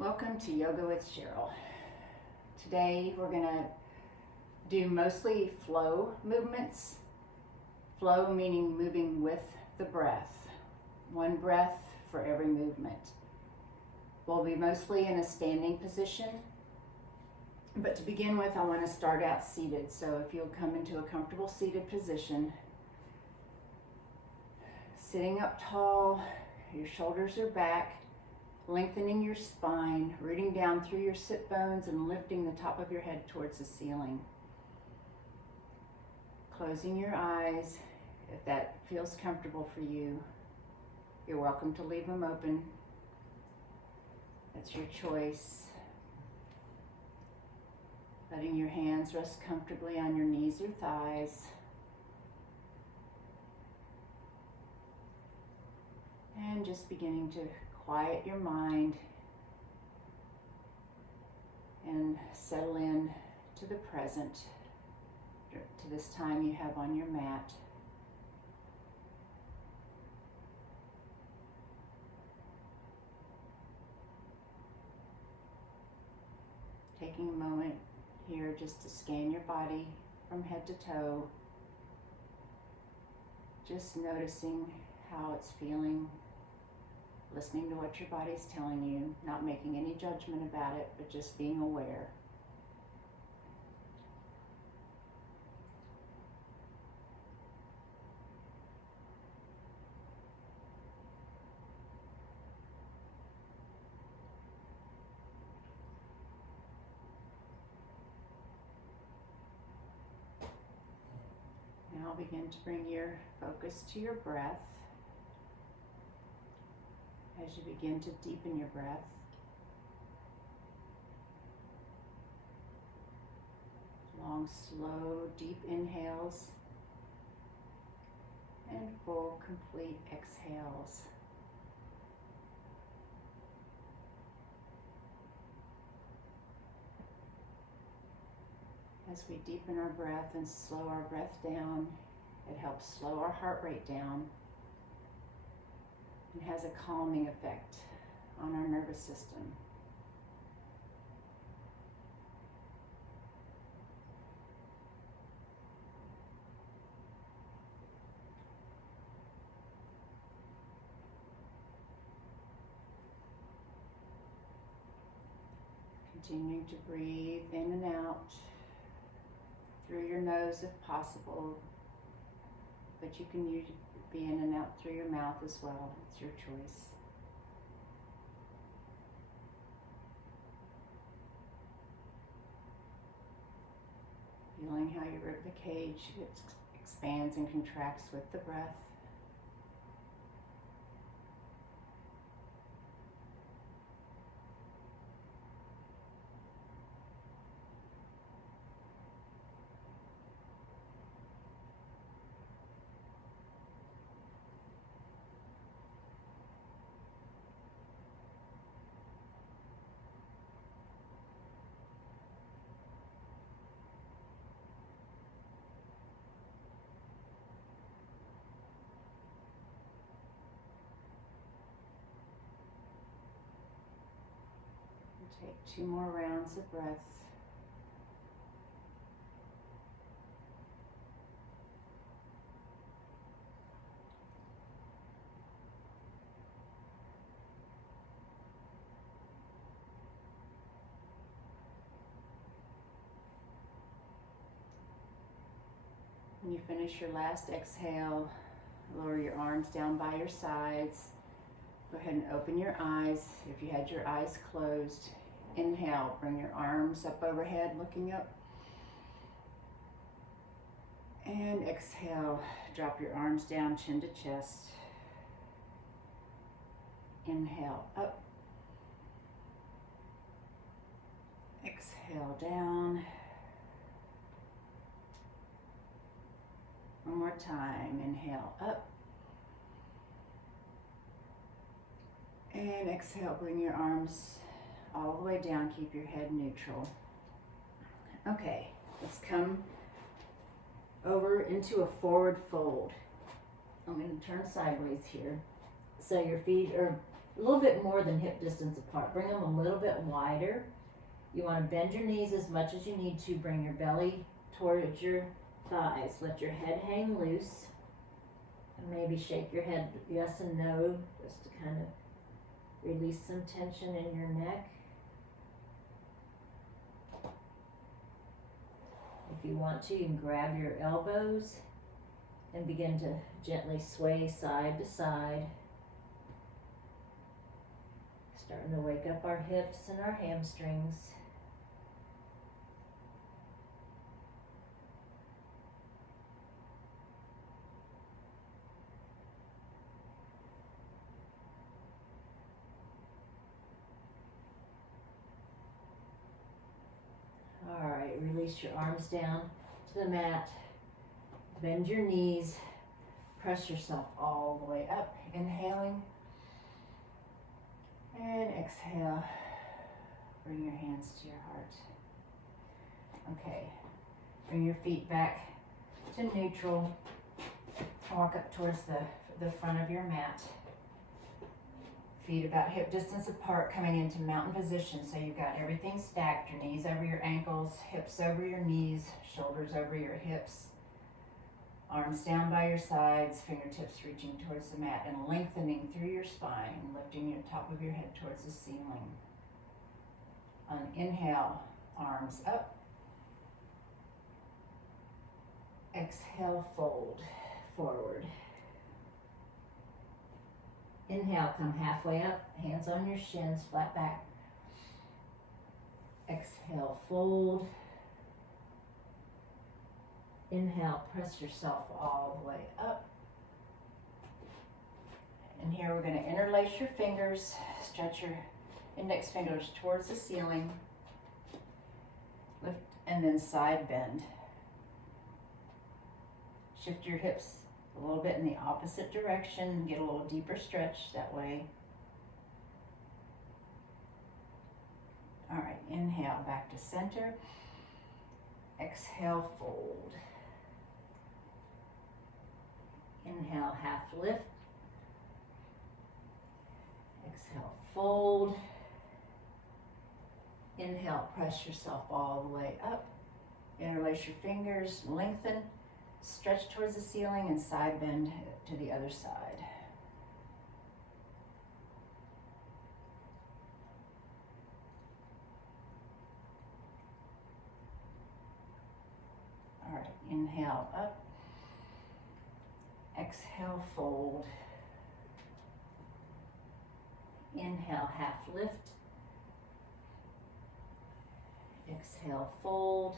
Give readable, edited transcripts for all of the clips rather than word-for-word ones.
Welcome to Yoga with Cheryl. Today we're going to do mostly flow movements. Flow meaning moving with the breath. One breath for every movement. We'll be mostly in a standing position. But to begin with, I want to start out seated. So if you'll come into a comfortable seated position, sitting up tall, your shoulders are back, lengthening your spine, rooting down through your sit bones and lifting the top of your head towards the ceiling. Closing your eyes, if that feels comfortable for you. You're welcome to leave them open. That's your choice. Letting your hands rest comfortably on your knees or thighs. And just beginning to quiet your mind and settle in to the present, to this time you have on your mat. Taking a moment here just to scan your body from head to toe, just noticing how it's feeling. Listening to what your body's telling you, not making any judgment about it, but just being aware. Now begin to bring your focus to your breath. As you begin to deepen your breath, long, slow, deep inhales and full, complete exhales. As we deepen our breath and slow our breath down, it helps slow our heart rate down and has a calming effect on our nervous system. Continuing to breathe in and out through your nose if possible, but you can be in and out through your mouth as well. It's your choice. Feeling how your ribcage expands and contracts with the breath. Take 2 more rounds of breath. When you finish your last exhale, lower your arms down by your sides. Go ahead and open your eyes. If you had your eyes closed, inhale, bring your arms up overhead, looking up. And exhale, drop your arms down, chin to chest. Inhale, up. Exhale, down. One more time, inhale, up. And exhale, bring your arms all the way down, keep your head neutral. Okay, let's come over into a forward fold. I'm going to turn sideways here. So your feet are a little bit more than hip distance apart. Bring them a little bit wider. You want to bend your knees as much as you need to. Bring your belly towards your thighs. Let your head hang loose. And maybe shake your head yes and no, just to kind of release some tension in your neck. If you want to, you can grab your elbows and begin to gently sway side to side. Starting to wake up our hips and our hamstrings. All right, release your arms down to the mat. Bend your knees. Press yourself all the way up. Inhaling. And exhale. Bring your hands to your heart. Okay. Bring your feet back to neutral. Walk up towards the front of your mat. Feet about hip distance apart, coming into mountain position. So you've got everything stacked. Your knees over your ankles, hips over your knees, shoulders over your hips. Arms down by your sides, fingertips reaching towards the mat and lengthening through your spine and lifting your top of your head towards the ceiling. On inhale, arms up. Exhale, fold forward. Inhale, come halfway up, hands on your shins, flat back. Exhale, fold. Inhale, press yourself all the way up. And here we're going to interlace your fingers, stretch your index fingers towards the ceiling. Lift and then side bend. Shift your hips a little bit in the opposite direction, get a little deeper stretch that way. All right, inhale, back to center. Exhale, fold. Inhale, half lift. Exhale, fold. Inhale, press yourself all the way up. Interlace your fingers, lengthen, stretch towards the ceiling, and side bend to the other side. All right, inhale up. Exhale, fold. Inhale, half lift. Exhale, fold.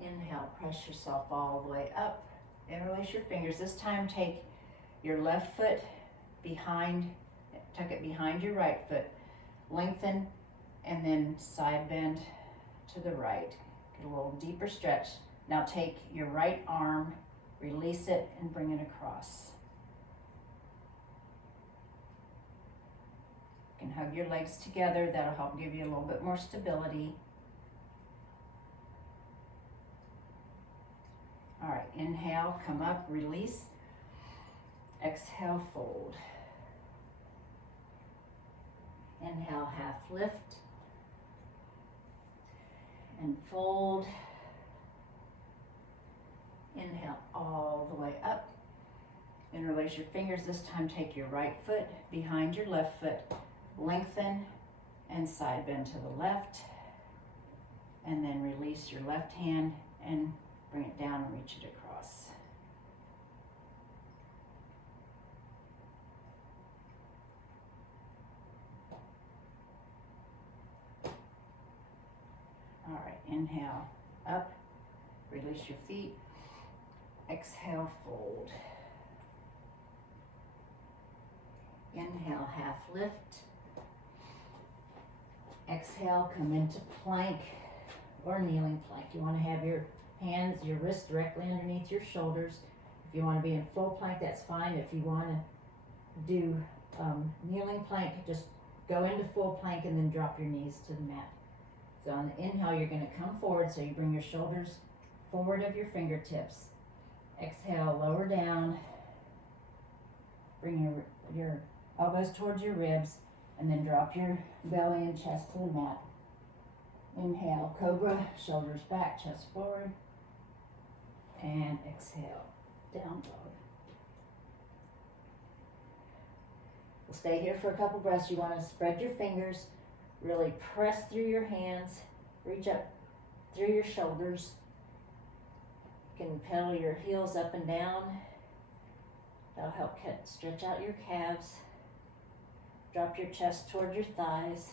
Inhale, press yourself all the way up. Interlace your fingers. This time take your left foot behind, tuck it behind your right foot. Lengthen and then side bend to the right. Get a little deeper stretch. Now take your right arm, release it, and bring it across. You can hug your legs together. That'll help give you a little bit more stability. All right, inhale, come up, release. Exhale, fold. Inhale, half lift. And fold. Inhale all the way up. Interlace your fingers. This time take your right foot behind your left foot. Lengthen and side bend to the left. And then release your left hand and bring it down and reach it across. All right, inhale, up, release your feet. Exhale, fold. Inhale, half lift. Exhale, come into plank or kneeling plank. You want to have your hands, your wrists directly underneath your shoulders. If you want to be in full plank, that's fine. If you want to do kneeling plank, just go into full plank and then drop your knees to the mat. So on the inhale, you're going to come forward, so you bring your shoulders forward of your fingertips. Exhale, lower down. Bring your elbows towards your ribs, and then drop your belly and chest to the mat. Inhale, cobra, shoulders back, chest forward. And exhale, down dog. We'll stay here for a couple breaths. You want to spread your fingers, really press through your hands, reach up through your shoulders. You can pedal your heels up and down. That'll help stretch out your calves. Drop your chest toward your thighs.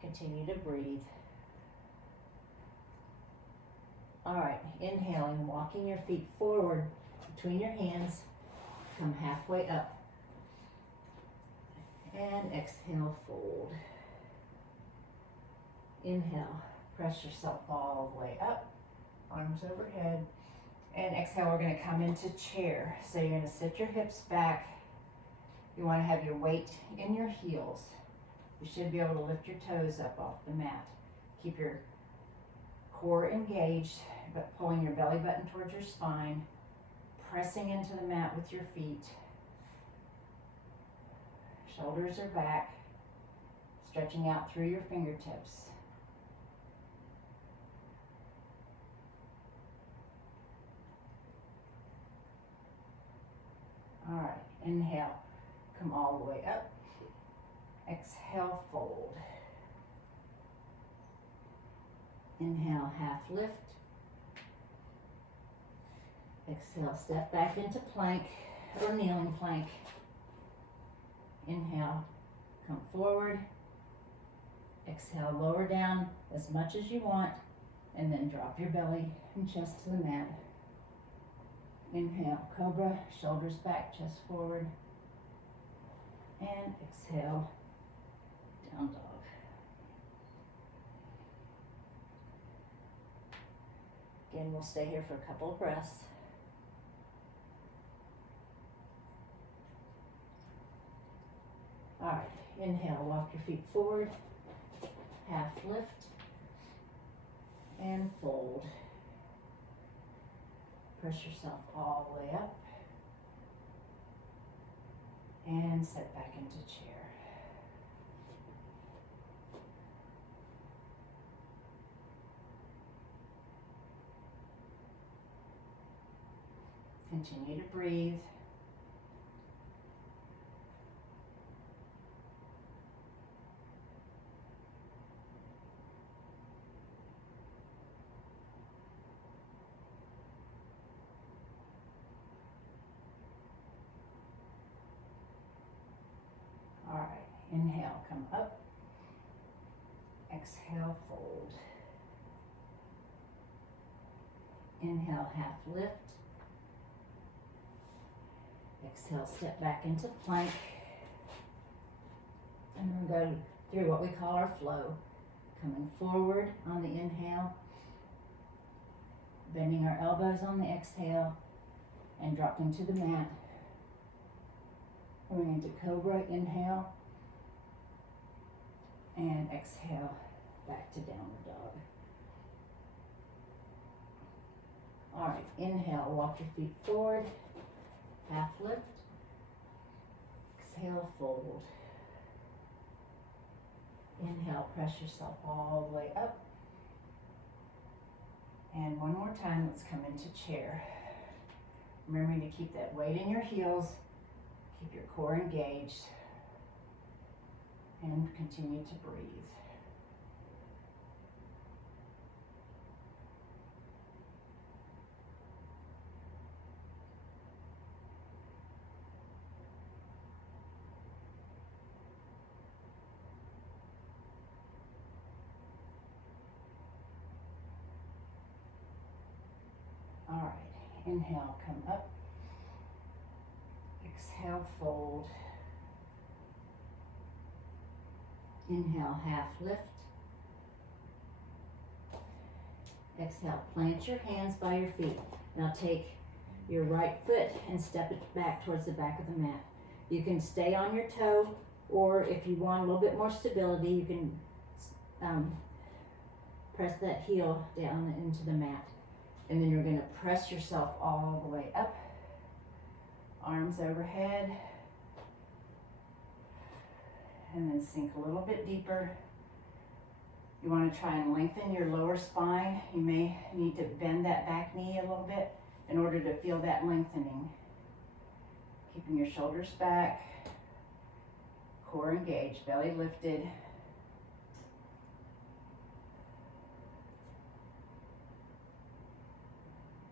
Continue to breathe. All right, inhaling, walking your feet forward between your hands. Come halfway up. And exhale, fold. Inhale, press yourself all the way up, arms overhead. And exhale, we're gonna come into chair. So you're gonna sit your hips back. You wanna have your weight in your heels. You should be able to lift your toes up off the mat. Keep your core engaged, but pulling your belly button towards your spine, pressing into the mat with your feet. Shoulders are back, stretching out through your fingertips. All right, inhale, come all the way up. Exhale, fold. Inhale, half lift. Exhale, step back into plank or kneeling plank. Inhale, come forward. Exhale, lower down as much as you want, and then drop your belly and chest to the mat. Inhale, cobra, shoulders back, chest forward. And exhale, down dog. Again, we'll stay here for a couple of breaths. All right, inhale, walk your feet forward, half lift, and fold. Press yourself all the way up, and set back into chair. Continue to breathe. All right, inhale, come up. Exhale, fold. Inhale, half lift. Exhale, step back into plank. And we're going to go through what we call our flow. Coming forward on the inhale, bending our elbows on the exhale, and dropping to the mat. Going into cobra, inhale, and exhale, back to downward dog. All right, inhale, walk your feet forward, half lift, exhale, fold. Inhale, press yourself all the way up. And one more time, let's come into chair. Remembering to keep that weight in your heels, keep your core engaged, and continue to breathe. All right, inhale, come up. Exhale, fold. Inhale, half lift. Exhale, plant your hands by your feet. Now take your right foot and step it back towards the back of the mat. You can stay on your toe, or if you want a little bit more stability, you can press that heel down into the mat. And then you're going to press yourself all the way up. Arms overhead. And then sink a little bit deeper. You want to try and lengthen your lower spine. You may need to bend that back knee a little bit in order to feel that lengthening. Keeping your shoulders back, core engaged, belly lifted.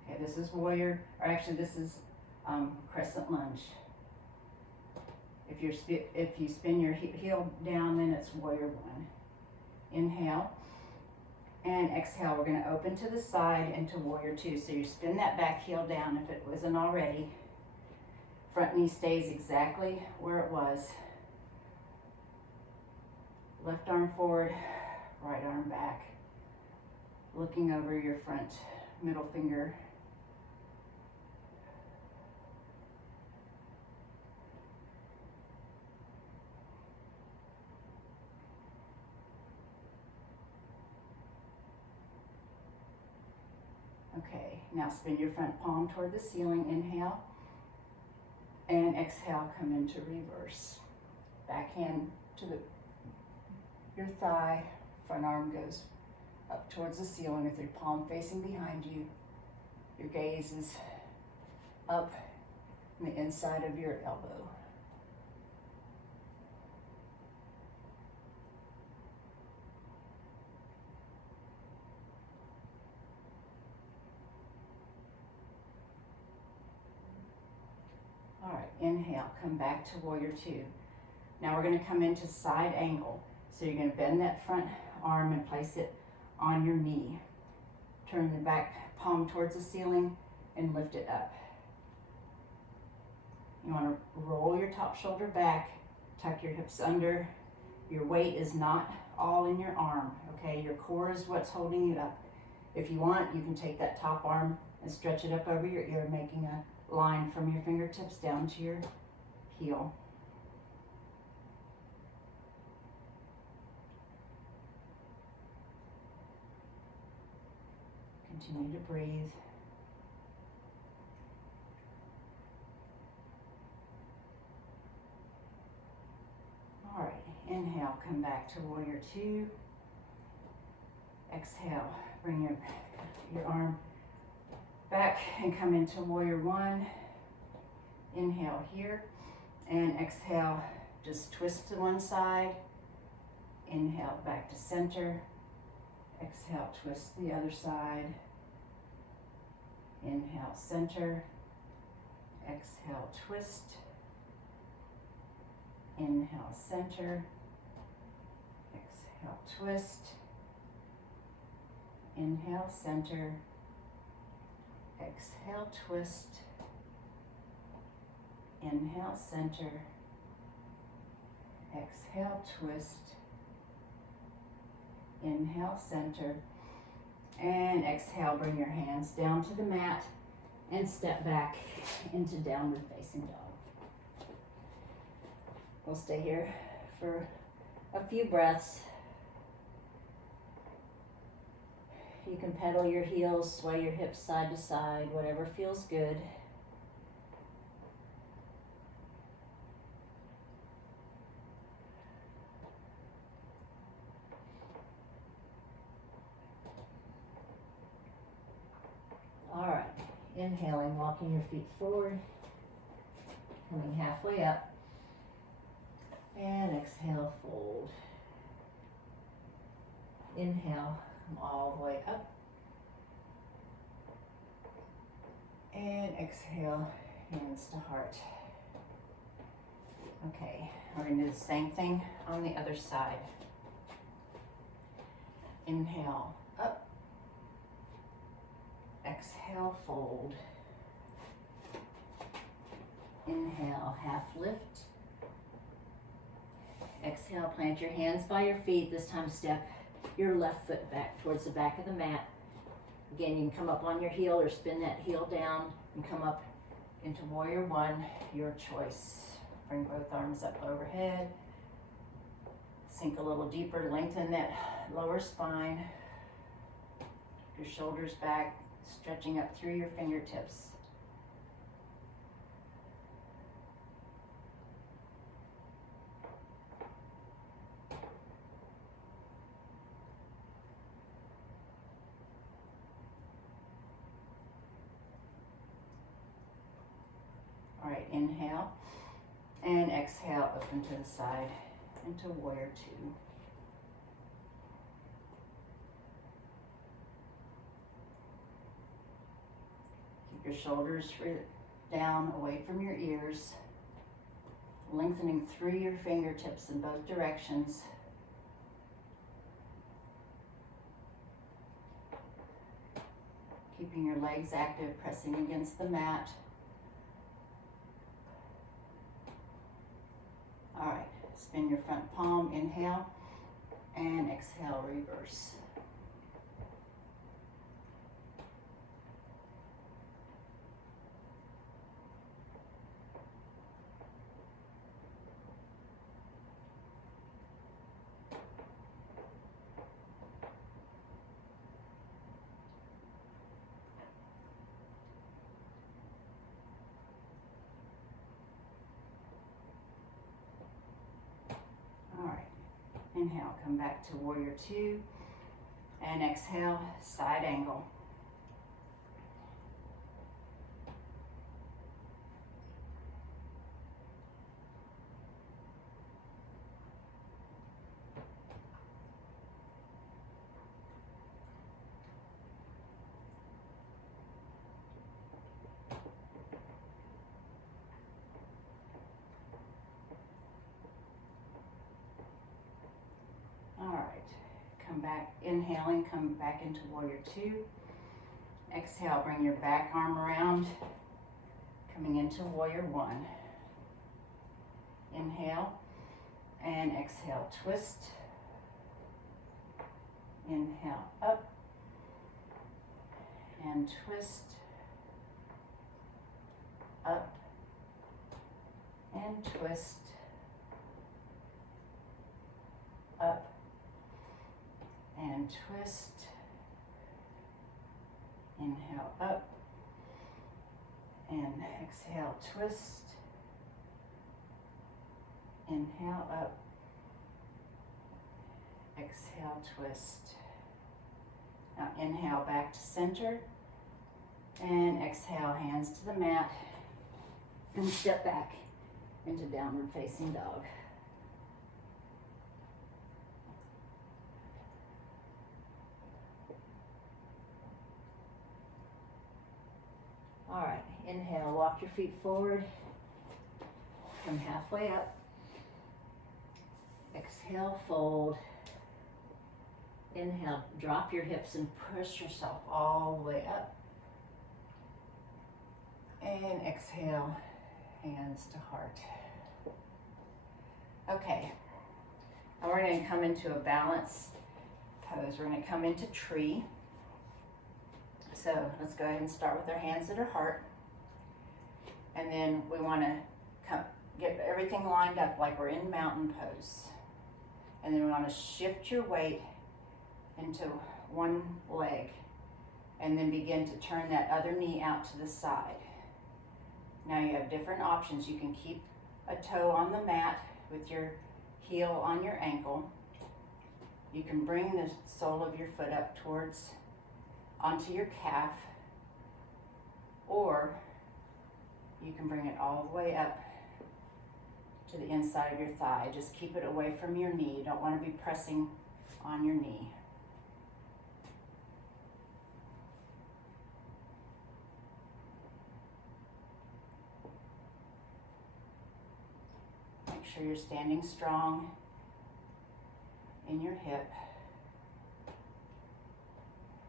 Okay, this is warrior, or actually this is crescent lunge. If you spin your heel down, then it's warrior one. Inhale and exhale. We're going to open to the side into warrior two. So you spin that back heel down if it wasn't already. Front knee stays exactly where it was. Left arm forward, right arm back. Looking over your front middle finger. Okay, now spin your front palm toward the ceiling, inhale, and exhale, come into reverse. Back hand to your thigh, front arm goes up towards the ceiling with your palm facing behind you. Your gaze is up on the inside of your elbow. All right, inhale, come back to warrior two. Now we're going to come into side angle. So you're going to bend that front arm and place it on your knee. Turn the back palm towards the ceiling and lift it up. You want to roll your top shoulder back, tuck your hips under. Your weight is not all in your arm, okay? Your core is what's holding you up. If you want, you can take that top arm and stretch it up over your ear, making a line from your fingertips down to your heel. Continue to breathe. All right, inhale, come back to warrior two. Exhale, bring your arm back and come into warrior one. Inhale here and exhale, just twist to one side. Inhale back to center. Exhale, twist the other side. Inhale, center. Exhale, twist. Inhale, center. Exhale, twist. Inhale, center. Exhale, twist. Inhale, center. Exhale, twist. Inhale, center. And exhale, bring your hands down to the mat and step back into downward facing dog. We'll stay here for a few breaths. You can pedal your heels, sway your hips side to side, whatever feels good. All right, inhaling, walking your feet forward, coming halfway up, and exhale, fold. Inhale, come all the way up, and exhale, hands to heart. Okay, we're going to do the same thing on the other side. Inhale, up. Exhale, fold. Inhale, half lift. Exhale, plant your hands by your feet. This time step your left foot back towards the back of the mat. Again, you can come up on your heel or spin that heel down and come up into warrior one, your choice. Bring both arms up overhead. Sink a little deeper, lengthen that lower spine. Your shoulders back, stretching up through your fingertips. right, inhale and exhale, open to the side into warrior two. Keep your shoulders down, away from your ears, lengthening through your fingertips in both directions. Keeping your legs active, pressing against the mat. All right, spin your front palm, inhale, and exhale, reverse. All right, inhale, come back to warrior two, and exhale, side angle. All right, come back, inhaling, come back into warrior two. Exhale, bring your back arm around, coming into warrior one. Inhale and exhale, twist. Inhale, up and twist, up and twist, up and twist. Inhale, up and exhale, twist. Inhale, up, exhale, twist. Now inhale back to center and exhale, hands to the mat and step back into downward facing dog. All right, inhale, walk your feet forward, come halfway up. Exhale, fold. Inhale, drop your hips and push yourself all the way up. And exhale, hands to heart. Okay, now we're going to come into a balance pose. We're going to come into tree. So let's go ahead and start with our hands at our heart. And then we want to get everything lined up like we're in mountain pose. And then we want to shift your weight into one leg and then begin to turn that other knee out to the side. Now you have different options. You can keep a toe on the mat with your heel on your ankle. You can bring the sole of your foot up onto your calf, or you can bring it all the way up to the inside of your thigh. Just keep it away from your knee. You don't want to be pressing on your knee. Make sure you're standing strong in your hip.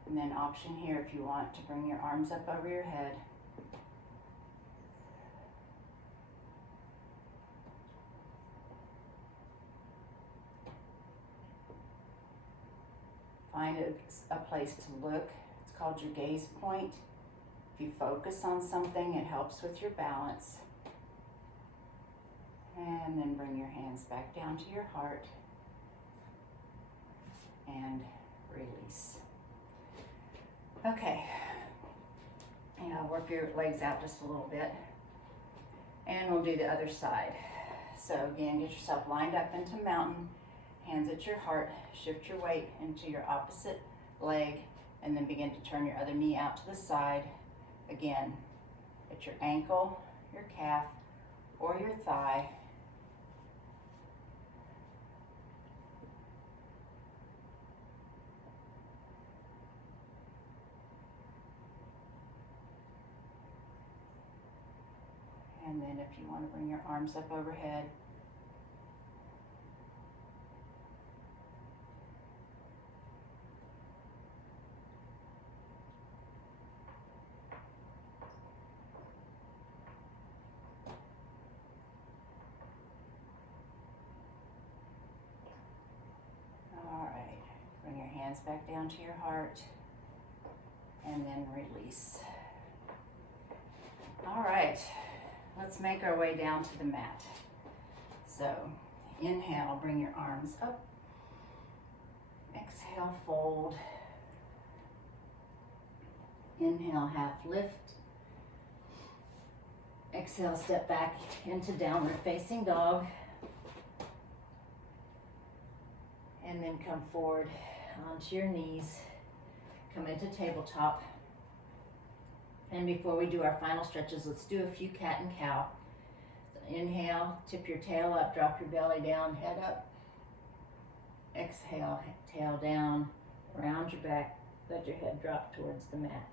And then option here if you want to bring your arms up over your head. Find a place to look. It's called your gaze point. If you focus on something, it helps with your balance. And then bring your hands back down to your heart and release. Okay, work your legs out just a little bit, and we'll do the other side. So again, get yourself lined up into mountain, hands at your heart, shift your weight into your opposite leg, and then begin to turn your other knee out to the side. Again, at your ankle, your calf, or your thigh. And then if you want to bring your arms up overhead. All right, bring your hands back down to your heart and then release. All right, let's make our way down to the mat. So inhale, bring your arms up. Exhale, fold. Inhale, half lift. Exhale, step back into downward facing dog. And then come forward onto your knees. Come into tabletop. And before we do our final stretches, let's do a few cat and cow. So inhale, tip your tail up, drop your belly down, head up. Exhale, tail down, round your back, let your head drop towards the mat.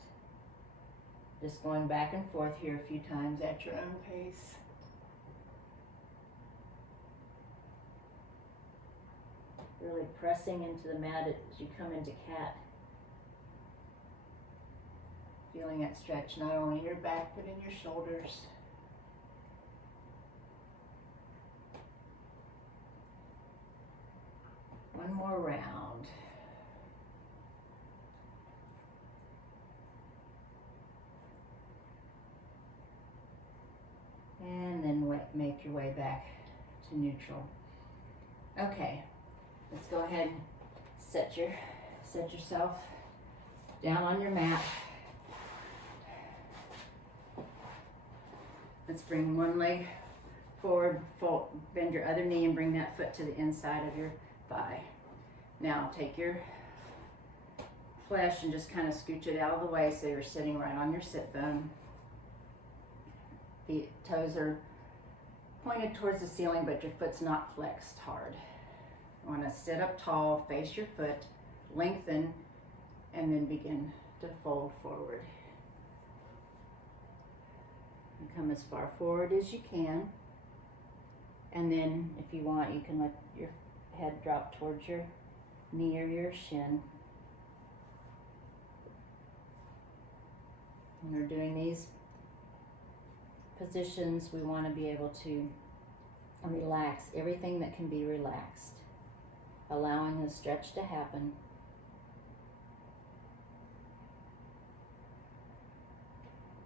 Just going back and forth here a few times at your own pace. Really pressing into the mat as you come into cat. Feeling that stretch not only in your back but in your shoulders. One more round. And then make your way back to neutral. Okay, let's go ahead and set yourself down on your mat. Let's bring one leg forward, bend your other knee and bring that foot to the inside of your thigh. Now take your flesh and just kind of scooch it out of the way so you're sitting right on your sit bone. The toes are pointed towards the ceiling, but your foot's not flexed hard. You want to sit up tall, face your foot, lengthen, and then begin to fold forward. And come as far forward as you can. And then if you want, you can let your head drop towards your knee or your shin. When we're doing these positions, we want to be able to relax everything that can be relaxed, allowing the stretch to happen.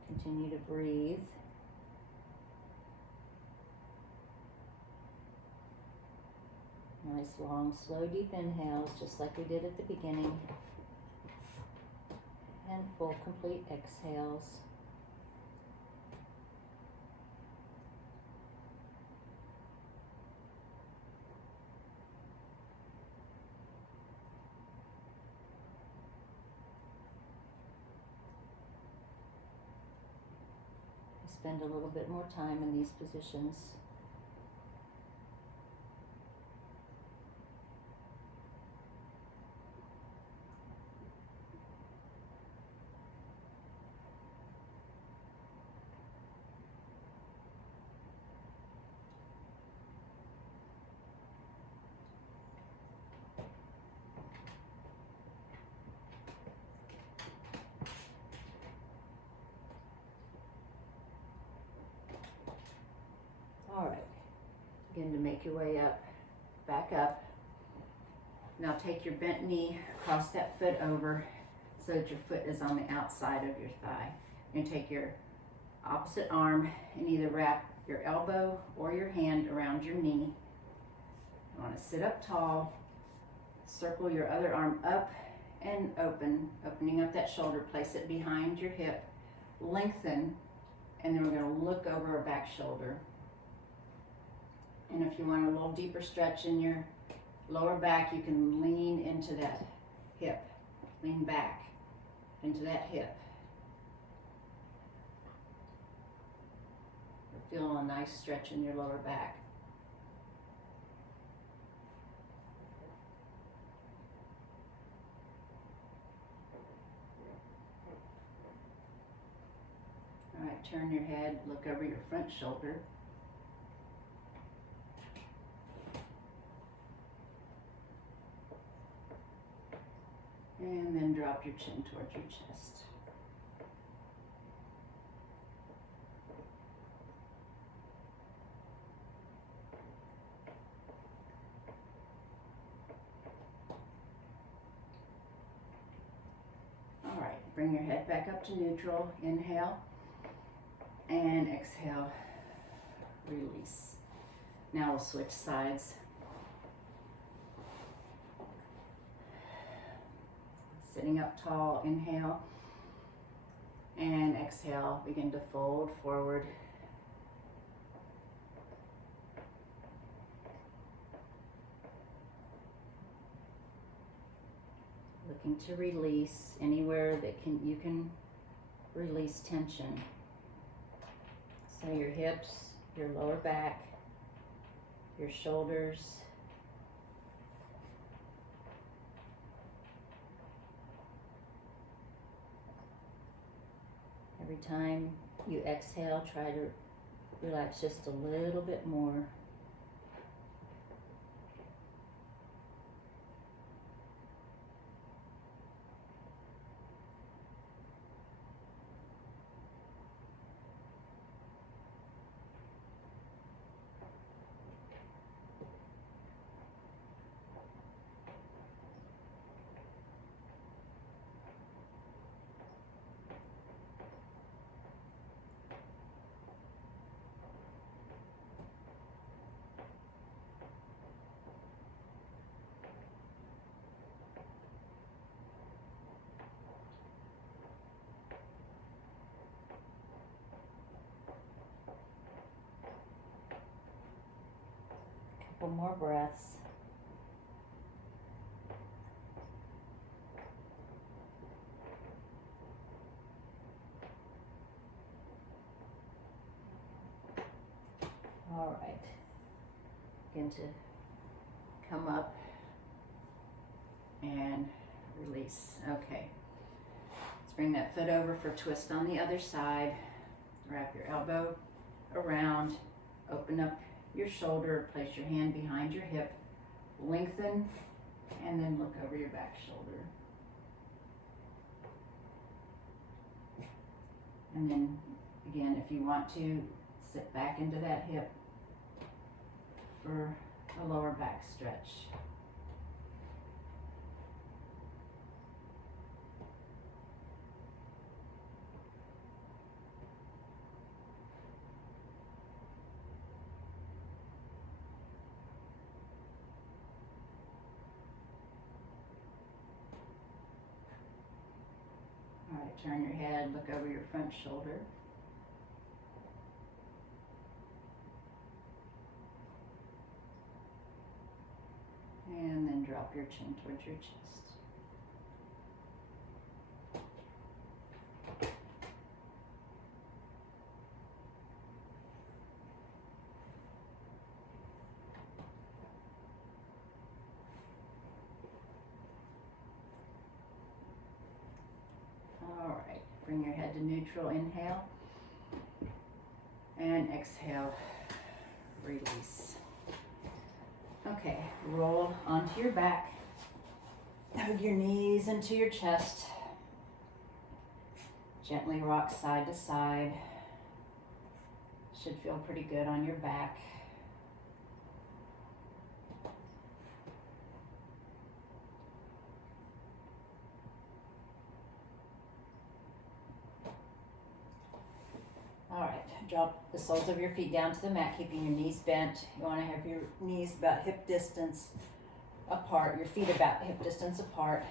Continue to breathe. Nice long, slow, deep inhales, just like we did at the beginning. And full, complete exhales. Spend a little bit more time in these positions. All right, begin to make your way up, back up. Now take your bent knee, cross that foot over so that your foot is on the outside of your thigh. And take your opposite arm and either wrap your elbow or your hand around your knee. You want to sit up tall, circle your other arm up and opening up that shoulder, place it behind your hip, lengthen, and then we're going to look over our back shoulder. And if you want a little deeper stretch in your lower back, you can lean into that hip. Lean back into that hip. Feel a nice stretch in your lower back. All right, turn your head, look over your front shoulder. And then drop your chin towards your chest. All right, bring your head back up to neutral. Inhale and exhale, release. Now we'll switch sides. Sitting up tall, inhale, and exhale, begin to fold forward. Looking to release anywhere that you can release tension. So your hips, your lower back, your shoulders. Every time you exhale, try to relax just a little bit more. Couple more breaths. All right. Begin to come up and release. Okay. Let's bring that foot over for twist on the other side. Wrap your elbow around, open up your shoulder, place your hand behind your hip, lengthen, and then look over your back shoulder. And then again, if you want to, sit back into that hip for a lower back stretch. All right, turn your head, look over your front shoulder. And then drop your chin towards your chest. All right, bring your head to neutral, inhale, and exhale, release. Okay, roll onto your back, hug your knees into your chest, gently rock side to side. Should feel pretty good on your back. All right, drop the soles of your feet down to the mat, keeping your knees bent. You want to have your knees about hip distance apart, your feet about hip distance apart.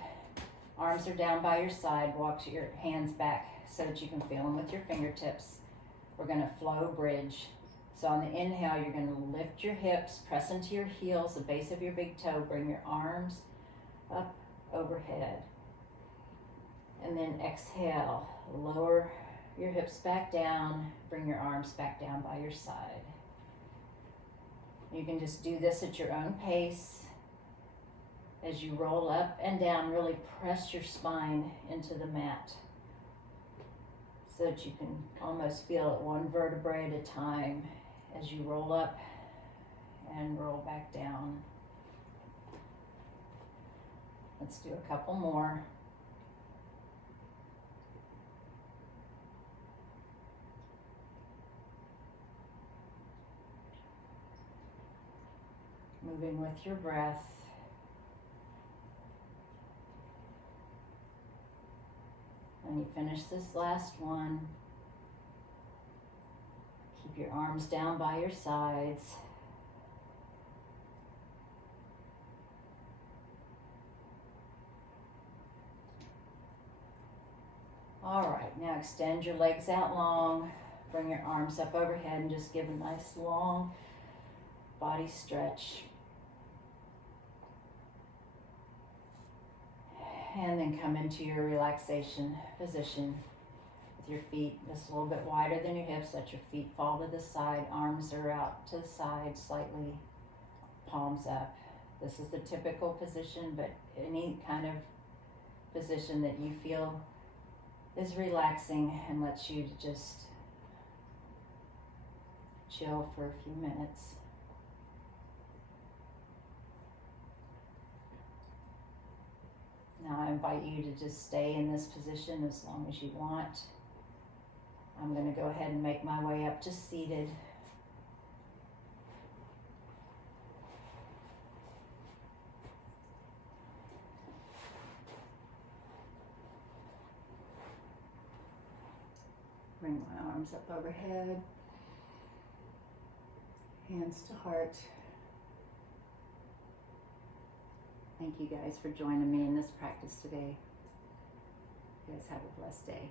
Arms are down by your side. Walk your hands back so that you can feel them with your fingertips. We're going to flow bridge. So on the inhale, you're going to lift your hips, press into your heels, the base of your big toe. Bring your arms up overhead. And then exhale, lower your hips back down, bring your arms back down by your side. You can just do this at your own pace. As you roll up and down, really press your spine into the mat so that you can almost feel it one vertebrae at a time as you roll up and roll back down. Let's do a couple more. Moving with your breath. When you finish this last one, keep your arms down by your sides. All right, now extend your legs out long. Bring your arms up overhead and just give a nice long body stretch. And then come into your relaxation position with your feet just a little bit wider than your hips. Let your feet fall to the side. Arms are out to the side slightly, palms up. This is the typical position, but any kind of position that you feel is relaxing and lets you to just chill for a few minutes. Now I invite you to just stay in this position as long as you want. I'm going to go ahead and make my way up to seated. Bring my arms up overhead, hands to heart. Thank you guys for joining me in this practice today. You guys have a blessed day.